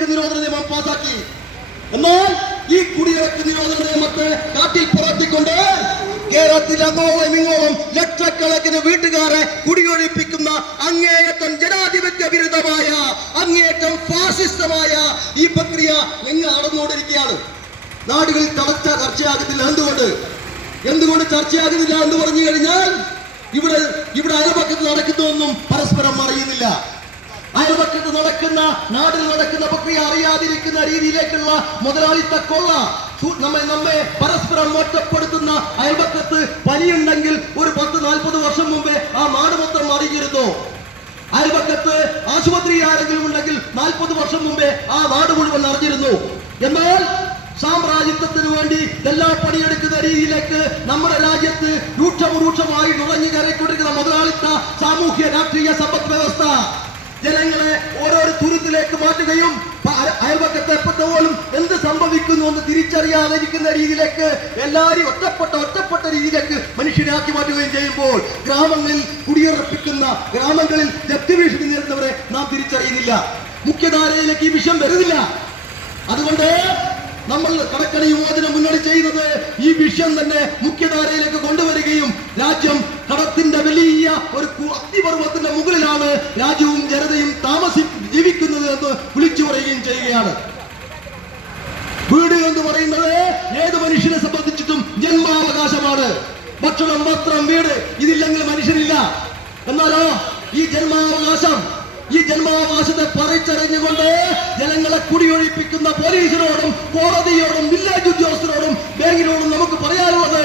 കുടിയിറക്ക് നിരോധന നിയമം പാസാക്കി. എന്നാൽ ഈ കുടിയിറക്ക് നിരോധന നിയമത്തെ കാറ്റിൽ പുറത്തിക്കൊണ്ട് കേരളത്തിൽ അങ്ങോളം ഇങ്ങോളം ലക്ഷക്കണക്കിന് വീട്ടുകാരെ കുടിയൊഴിപ്പിക്കുന്ന അങ്ങേയറ്റം ജനാധിപത്യ വിരുദ്ധമായ, അങ്ങേയറ്റം ഫാസിസ്റ്റമായ ഈ പ്രക്രിയ എങ്ങ് നടന്നുകൊണ്ടിരിക്കുകയാണ്. നാടുകളിൽ ചർച്ചയാകുന്നില്ല. എന്തുകൊണ്ട് ചർച്ചയാകുന്നില്ല എന്ന് പറഞ്ഞു കഴിഞ്ഞാൽ ഇവിടെ അയൽപക്കത്ത് നടക്കുന്നതൊന്നും പരസ്പരം അറിയുന്നില്ല. അയൽപക്കത്ത് നടക്കുന്ന, നാട്ടിൽ നടക്കുന്ന പ്രക്രിയ അറിയാതിരിക്കുന്ന രീതിയിലേക്കുള്ള മുതലാളിത്ത കൊള്ള നമ്മെ പരസ്പരം ഒറ്റപ്പെടുത്തുന്ന. അയൽപക്കത്ത് പനിയുണ്ടെങ്കിൽ ഒരു 10-40 വർഷം മുമ്പേ ആ നാട് മൊത്തം അറിഞ്ഞിരുന്നു. അയൽപക്കത്ത് ആശുപത്രി ആരെങ്കിലും ഉണ്ടെങ്കിൽ 40 വർഷം മുമ്പേ ആ നാട് മുഴുവൻ അറിഞ്ഞിരുന്നു. എന്നാൽ സാമ്രാജ്യത്വത്തിന് വേണ്ടി എല്ലാ പണിയെടുക്കുന്ന രീതിയിലേക്ക് നമ്മുടെ രാജ്യത്ത് രൂക്ഷമായി നുഴഞ്ഞു കയറിക്കൊണ്ടിരിക്കുന്ന മുതലാളിത്ത സാമൂഹ്യ രാഷ്ട്രീയ സമ്പദ് വ്യവസ്ഥ ജനങ്ങളെ ഓരോരോ തുരുത്തിലേക്ക് മാറ്റുകയും അയൽപക്കത്തെ പോലും എന്ത് സംഭവിക്കുന്നു എന്ന് തിരിച്ചറിയാതിരിക്കുന്ന രീതിയിലേക്ക് എല്ലാവരും ഒറ്റപ്പെട്ട രീതിയിലേക്ക് മനുഷ്യരാക്കി മാറ്റുകയും ചെയ്യുമ്പോൾ ഗ്രാമങ്ങളിൽ കുടിയുറപ്പിക്കുന്ന, ഗ്രാമങ്ങളിൽ ജപ്തി ഭീഷണി നേരിടുന്നവരെ നാം തിരിച്ചറിയുന്നില്ല. മുഖ്യധാരയിലേക്ക് ഈ വിഷയം വരുന്നില്ല. അതുകൊണ്ട് നമ്മൾ കടക്കണി യുവജന മുന്നണി ചെയ്യുന്നത് ഈ വിഷയം തന്നെ മുഖ്യധാരയിലേക്ക് കൊണ്ടുവരികയും രാജ്യം കടത്തിന്റെ വലിയ ഒരു അഗ്നിപർവ്വതത്തിന്റെ മുകളിലാണ് രാജ്യവും ജനതയും ജീവിക്കുന്നത് എന്ന് വിളിച്ചു പറയുകയും ചെയ്യുകയാണ്. വീട് എന്ന് പറയുന്നത് ഏത് മനുഷ്യനെ സംബന്ധിച്ചിട്ടും ജന്മാവകാശമാണ്. ഭക്ഷണം, വസ്ത്രം, വീട് ഇതില്ലെങ്കിൽ മനുഷ്യനില്ല. എന്നാലോ ഈ ജന്മാവകാശത്തെ പറിച്ചറിഞ്ഞുകൊണ്ട് ജനങ്ങളെ കുടിയൊഴിപ്പിക്കുന്ന പോലീസിനോടും കോടതിയോടും വില്ലേജ് ഉദ്യോഗസ്ഥരോടും ബാങ്കിനോടും നമുക്ക് പറയാനുള്ളത്,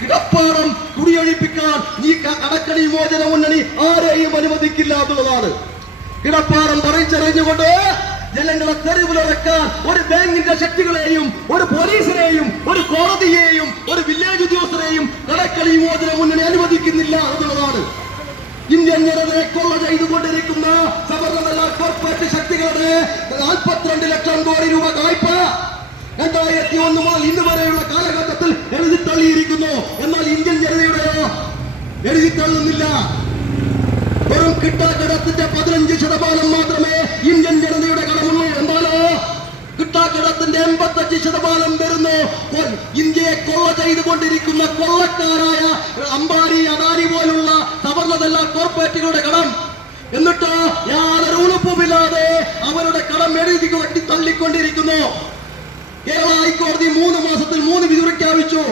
കിടപ്പാടം കുടിയൊഴിപ്പിക്കാൻ ഈ കടക്കണി മോചന മുന്നണി ആരെയും അനുവദിക്കില്ല എന്നുള്ളതാണ്. കിടപ്പാടം പറിച്ചറിഞ്ഞുകൊണ്ട് ജനങ്ങളെ തെരുവിലിറക്കാൻ ഒരു ബാങ്കിന്റെ ശക്തികളെയും, ഒരു പോലീസിനെയും, ഒരു കോടതിയെയും, ഒരു വില്ലേജ് ഉദ്യോഗസ്ഥരെയും കടക്കണി മോചന മുന്നണി അനുവദിക്കുന്നില്ല എന്നുള്ളതാണ്. ഇന്ത്യൻ ജനതയെ കൊള്ള ചെയ്തുകൊണ്ടിരിക്കുന്ന സവർണ കോർപ്പറേറ്റ് ശക്തികളുടെ 42 ലക്ഷം കോടി രൂപ വായ്പ 2001 മുതൽ ഇന്ന് വരെയുള്ള കാലഘട്ടത്തിൽ എഴുതിത്തള്ളിയിരിക്കുന്നു. എന്നാൽ ഇന്ത്യൻ ജനതയുടെയോ എഴുതിത്തള്ളുന്നില്ല. വെറും കിട്ടാക്കടത്തിന്റെ 15% മാത്രമേ ഇന്ത്യൻ ജനതയുടെ കടമുള്ളൂ. എന്നാലോ കിട്ടാക്കടത്തിന്റെ 85% വരുന്നു ഇന്ത്യയെ കൊള്ള ചെയ്തുകൊണ്ടിരിക്കുന്ന കൊള്ളക്കാരായ അംബാനി, അദാനി പോലുള്ള സവർണതല്ല കോർപ്പറേറ്റുകളുടെ കടം. എന്നിട്ട് യാതൊരു ഉളുപ്പുമില്ലാതെ അവരുടെ കടം എഴുതി വെട്ടി തള്ളിക്കൊണ്ടിരിക്കുന്നു. കേരള ഹൈക്കോടതി 3 മാസത്തിൽ 3 വിധി പ്രഖ്യാപിച്ചു.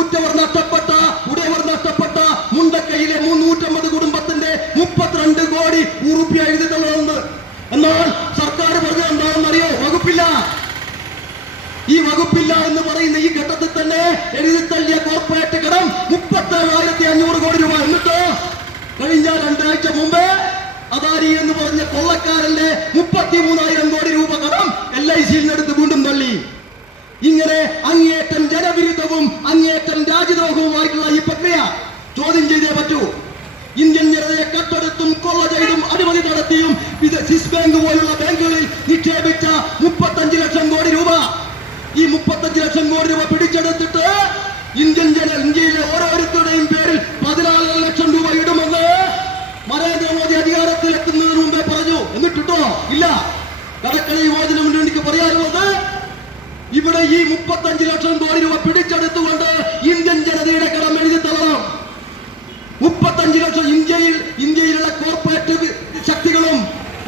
ഉറ്റവർ നഷ്ടപ്പെട്ട, ഉടയവർ നഷ്ടപ്പെട്ട മുണ്ടക്കയിലെ 350 കുടുംബത്തിന്റെ 32 കോടി ഉറുപ്പ്യ എഴുതി തള്ളുന്നത്. എന്നാൽ സർക്കാർ പറഞ്ഞ എന്താണെന്നറിയോ? ഈ വകുപ്പില്ല എന്ന് പറയുന്ന ഈ ഘട്ടത്തിൽ തന്നെ എഴുതിത്തള്ളിയ കോർപ്പറേറ്റ് കടം 37,500 കോടി രൂപ. എന്നിട്ട് കഴിഞ്ഞ 2 ആഴ്ച മുമ്പ് അദാനി എന്ന് പറഞ്ഞ കൊള്ളക്കാരന്റെ 33,000 കോടി രൂപ കടം LICയിൽ നിന്നെടുത്ത് വീണ്ടും തള്ളി. ഇങ്ങനെ അങ്ങേയറ്റം ജനവിരുദ്ധവും അങ്ങേയറ്റം രാജ്യദ്രോഹവുമായിട്ടുള്ള ഈ പ്രക്രിയ ചോദ്യം ചെയ്തേ പറ്റൂ. ഇന്ത്യൻ ജനതയെ കട്ടെടുത്തും കൊള്ള ചെയ്തും അഴിമതി നടത്തിയും സ്വിസ് ബാങ്ക് പോലുള്ള ബാങ്കുകളിൽ നിക്ഷേപിച്ച 35 ലക്ഷം കോടി രൂപ, ഈ 35 ലക്ഷം കോടി രൂപ പിടിച്ചെടുത്തിട്ട് ഇന്ത്യയിലെ ഓരോരുത്തരുടെയും പേരിൽ 14 ലക്ഷം രൂപ ഇടുമെന്ന് നരേന്ദ്രമോദി അധികാരത്തിൽ എത്തുന്നതിന് മുമ്പേ പറഞ്ഞു. എന്നിട്ടോ ഇല്ല. കടക്കണി യുവജന മുന്നണിക്ക് പറയാനുള്ളത്, ഇവിടെ ഈ 35 ലക്ഷം കോടി രൂപ പിടിച്ചെടുത്തുകൊണ്ട് ഇന്ത്യൻ ജനതയുടെ കടം എഴുതി തള്ളണം. 35 ലക്ഷം ഇന്ത്യയിലുള്ള കോർപ്പറേറ്റ് ശക്തികളും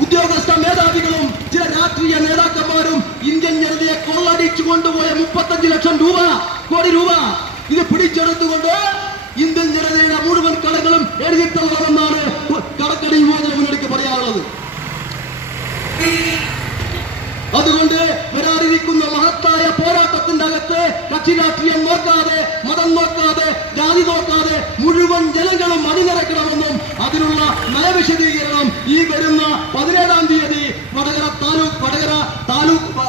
ഉദ്യോഗസ്ഥ മേധാവികളും ചില രാഷ്ട്രീയ നേതാക്കന്മാരും ഇന്ത്യൻ ജനതയെ കൊള്ളടിച്ചു കൊണ്ടുപോയ 35 ലക്ഷം കോടി രൂപ ഇത് പിടിച്ചെടുത്തുകൊണ്ട് ഇന്ത്യൻ ജനതയുടെ മുഴുവൻ കടകളും എഴുതിത്തള്ളണമെന്നാണ് കടക്കണി യുവജന മുന്നണിക്ക് പറയാനുള്ളത്. അതുകൊണ്ട് വരാനിരിക്കുന്ന മഹത്തായ പോരാട്ടത്തിന്റെ അകത്ത് കക്ഷി രാഷ്ട്രീയം നോക്കാതെ, മതം നോക്കാതെ, ജാതി നോക്കാതെ മുഴുവൻ ജനങ്ങളും അണിനിരക്കണമെന്നും അതിനുള്ള നയവിശദീകരണം ഈ വരുന്ന 17-ാം തീയതി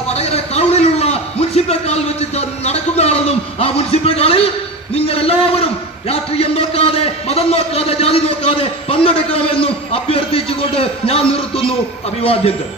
വടകര ടൗണിലുള്ള മുനിസിപ്പൽ ഹാളിൽ വെച്ച് നടക്കുന്നതാണെന്നും ആ മുനിസിപ്പൽ ഹാളിൽ നിങ്ങൾ എല്ലാവരും രാഷ്ട്രീയം നോക്കാതെ, മതം നോക്കാതെ, ജാതി നോക്കാതെ പങ്കെടുക്കണമെന്നും അഭ്യർത്ഥിച്ചുകൊണ്ട് ഞാൻ നിർത്തുന്നു. അഭിവാദ്യങ്ങൾ.